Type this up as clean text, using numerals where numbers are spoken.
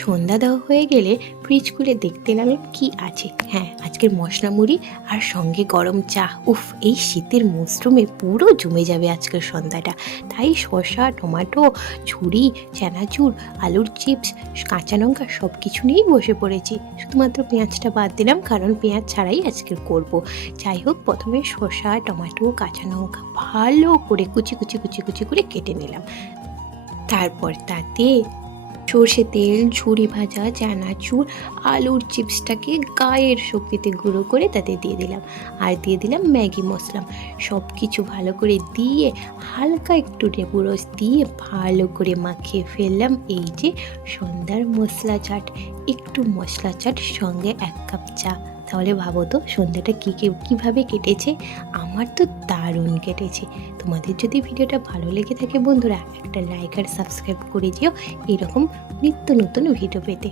সন্ধ্যা দেওয়া হয়ে গেলে ফ্রিজ খুলে দেখতে লাগলাম কি আছে। হ্যাঁ, আজকের মশলা মুড়ি আর সঙ্গে গরম চা। উফ, এই শীতের মরশুমে পুরো জমে যাবে আজকের সন্ধ্যাটা। তাই শসা, টমেটো, ঝুড়ি, চানাচুর, আলুর চিপস, কাঁচা লঙ্কা সব কিছু নিয়েই বসে পড়েছি। শুধুমাত্র পেঁয়াজটা বাদ দিলাম, কারণ পেঁয়াজ ছাড়াই আজকে করব। যাই হোক, প্রথমে শসা, টমেটো, কাঁচা লঙ্কা ভালো করে কুচি কুচি কুচি কুচি করে কেটে নিলাম। তারপর তাতে সর্ষে তেল, ঝুরি ভাজা চানাচুর, আলুর চিপসটাকে গায়ের শক্তিতে গুঁড়ো করে তাতে দিয়ে দিলাম। আর দিয়ে দিলাম ম্যাগি মশলা। সব কিছু ভালো করে দিয়ে হালকা একটু লেবু রস দিয়ে ভালো করে মাখিয়ে ফেললাম। এই যে সন্ধ্যার মশলা চাট। একটু মশলা চাট সঙ্গে 1 কাপ চা। তাহলে ভাবো তো সন্ধ্যাটা কীভাবে কেটেছে। আমার তো দারুণ কেটেছে। তোমাদের যদি ভিডিওটা ভালো লেগে থাকে বন্ধুরা, একটা লাইক আর সাবস্ক্রাইব করে দিও এরকম নিত্য নতুন ভিডিও পেতে।